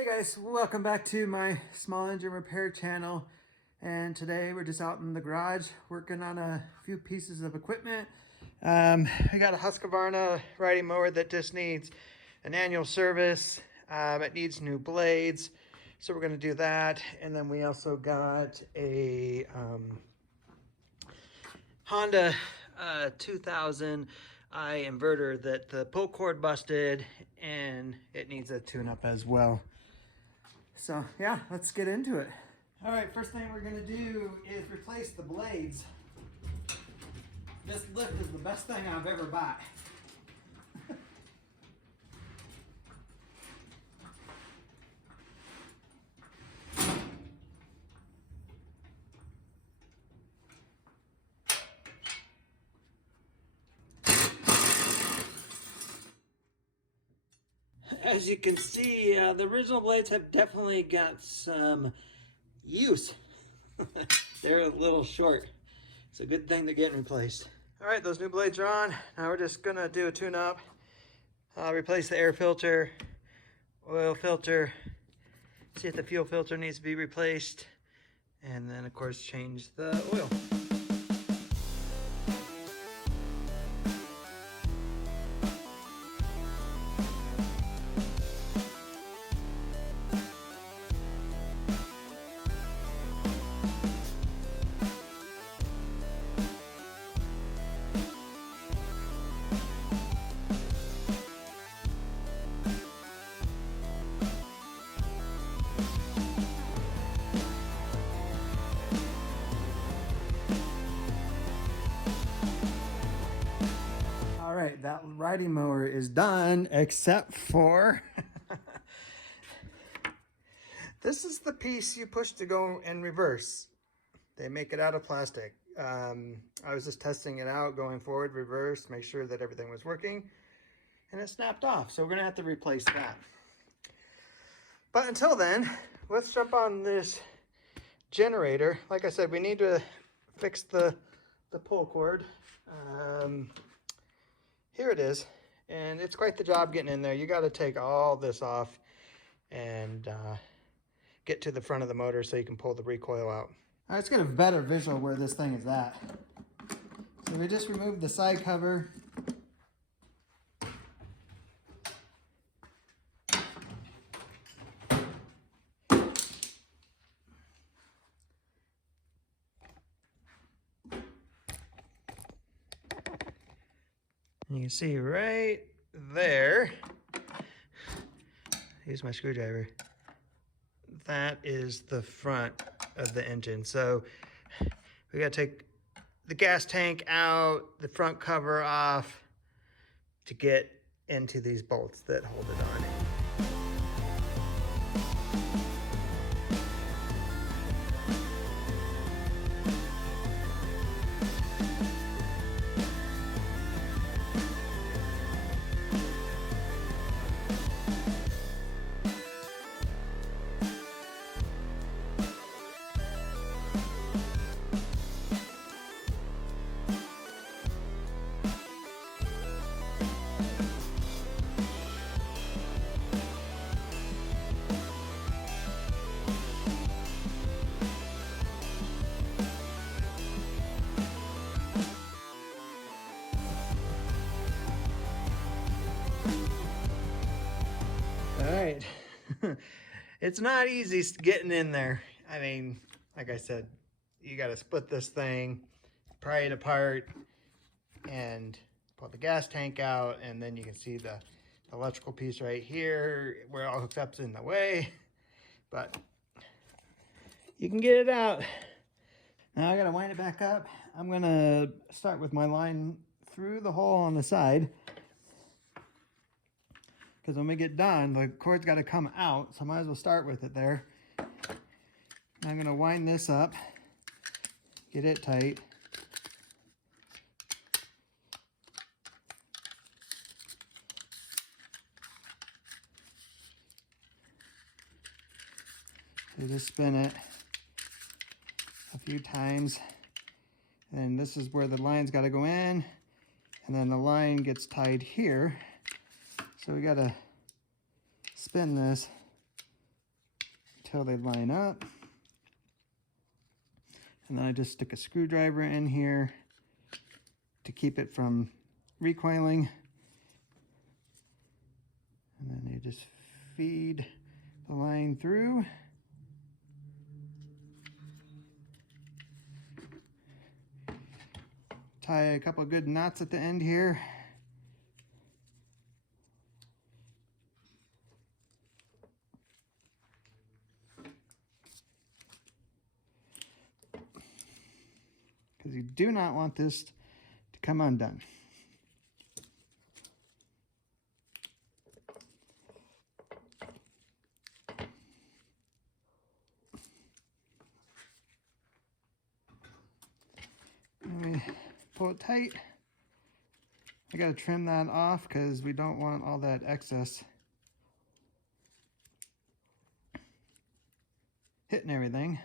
Hey guys, welcome back to my small engine repair channel. And today we're just out in the garage working on a few pieces of equipment. I got a Husqvarna riding mower that just needs an annual service. It needs new blades, so we're going to do that. And then we also got a Honda 2000 inverter that the pull cord busted, and it needs a tune-up as well. So yeah, let's get into it. All right, first thing we're gonna do is replace the blades. This lift is the best thing I've ever bought. As you can see, the original blades have definitely got some use. They're a little short. It's a good thing they're getting replaced. All right, those new blades are on. Now we're just gonna do a tune-up. Replace the air filter, oil filter, see if the fuel filter needs to be replaced, and then of course change the oil. All right, that riding mower is done, except for this is the piece you push to go in reverse. They make it out of plastic. I was just testing it out, going forward, reverse, make sure that everything was working, and it snapped off. So we're gonna have to replace that. But until then, let's jump on this generator. Like I said, we need to fix the pull cord. Here it is, and it's quite the job getting in there. You got to take all this off and get to the front of the motor so you can pull the recoil out. All right, let's get a better visual where this thing is at. So we just removed the side cover. And you can see right there, here's my screwdriver. That is the front of the engine. So we gotta take the gas tank out, the front cover off to get into these bolts that hold it on. All right, it's not easy getting in there. I mean, like I said, you got to split this thing, pry it apart, and pull the gas tank out, and then you can see the electrical piece right here where it all hooks up in the way, but you can get it out. Now I got to wind it back up. I'm going to start with my line through the hole on the side, because when we get done, the cord's got to come out, so I might as well start with it there. I'm going to wind this up, get it tight. So just spin it a few times, and this is where the line's got to go in, and then the line gets tied here. So we got to spin this till they line up. And then I just stick a screwdriver in here to keep it from recoiling. And then you just feed the line through. Tie a couple of good knots at the end here. Because you do not want this to come undone. Let me pull it tight. I gotta trim that off because we don't want all that excess hitting everything.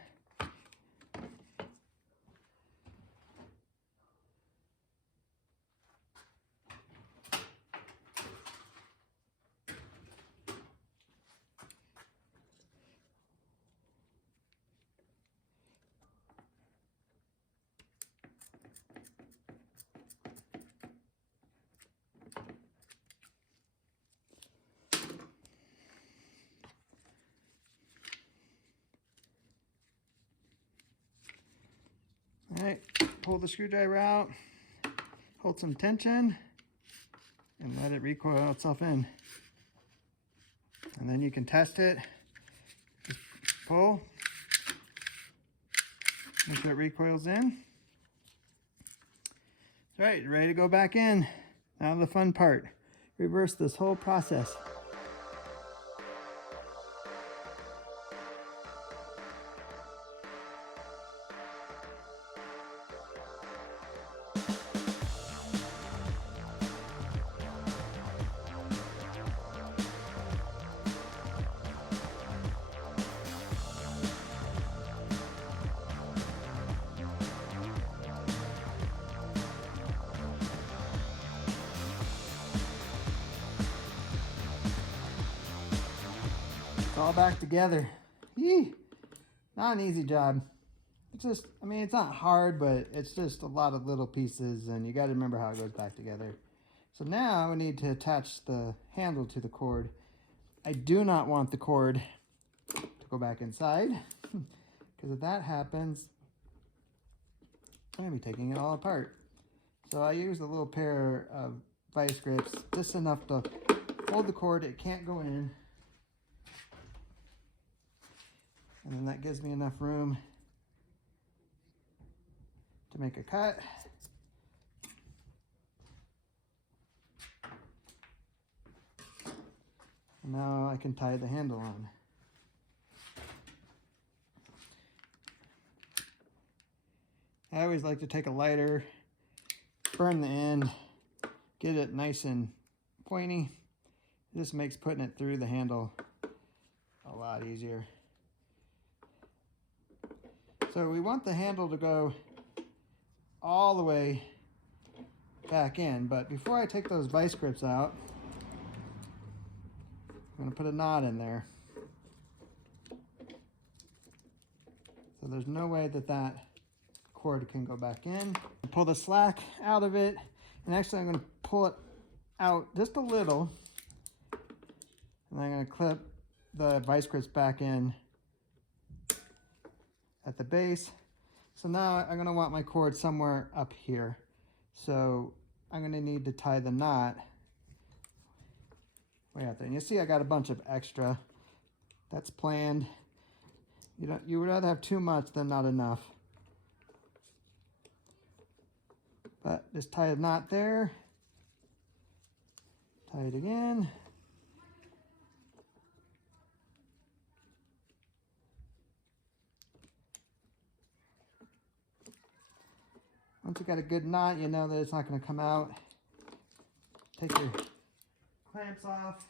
All right, pull the screwdriver out, hold some tension, and let it recoil itself in. And then you can test it. Just pull, make sure it recoils in. All right, ready to go back in. Now the fun part, reverse this whole process. It's all back together. Yee! Not an easy job. It's just, I mean, it's not hard, but it's just a lot of little pieces, and you got to remember how it goes back together. So now we need to attach the handle to the cord. I do not want the cord to go back inside, because if that happens, I'm going to be taking it all apart. So I used a little pair of vice grips, just enough to hold the cord. It can't go in. And then that gives me enough room to make a cut. And now I can tie the handle on. I always like to take a lighter, burn the end, get it nice and pointy. This makes putting it through the handle a lot easier. So we want the handle to go all the way back in, but before I take those vice grips out, I'm going to put a knot in there. So there's no way that that cord can go back in. Pull the slack out of it, and actually I'm going to pull it out just a little, and I'm going to clip the vice grips back in at the base. So now I'm going to want my cord somewhere up here. So I'm going to need to tie the knot way out there. And you see I got a bunch of extra. That's planned. You would rather have too much than not enough. But just tie a knot there. Tie it again. Once you got a good knot, you know that it's not going to come out. Take your clamps off.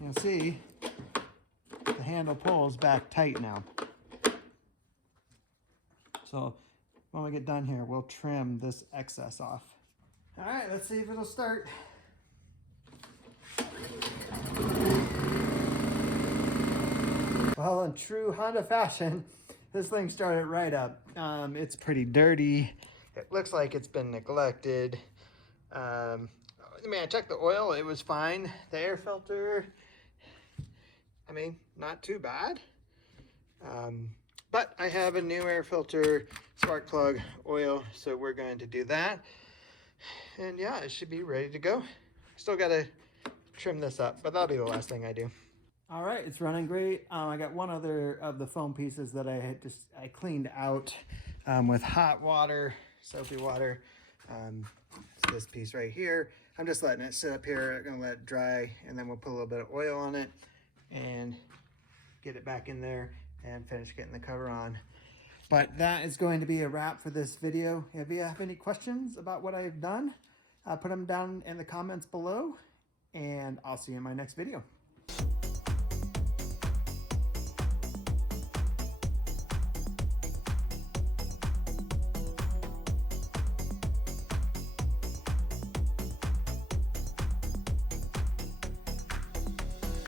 You'll see the handle pulls back tight now. So when we get done here, we'll trim this excess off. All right, let's see if it'll start. Well, in true Honda fashion, this thing started right up. It's pretty dirty. It looks like it's been neglected. I mean, I checked the oil, it was fine. The air filter, I mean, not too bad. But I have a new air filter, spark plug oil, so we're going to do that. And yeah, it should be ready to go. Still gotta trim this up, but that'll be the last thing I do. All right, it's running great. I got one other of the foam pieces that I cleaned out with hot water, soapy water. It's this piece right here. I'm just letting it sit up here. I'm gonna let it dry, and then we'll put a little bit of oil on it and get it back in there and finish getting the cover on. But that is going to be a wrap for this video. If you have any questions about what I've done, put them down in the comments below, and I'll see you in my next video.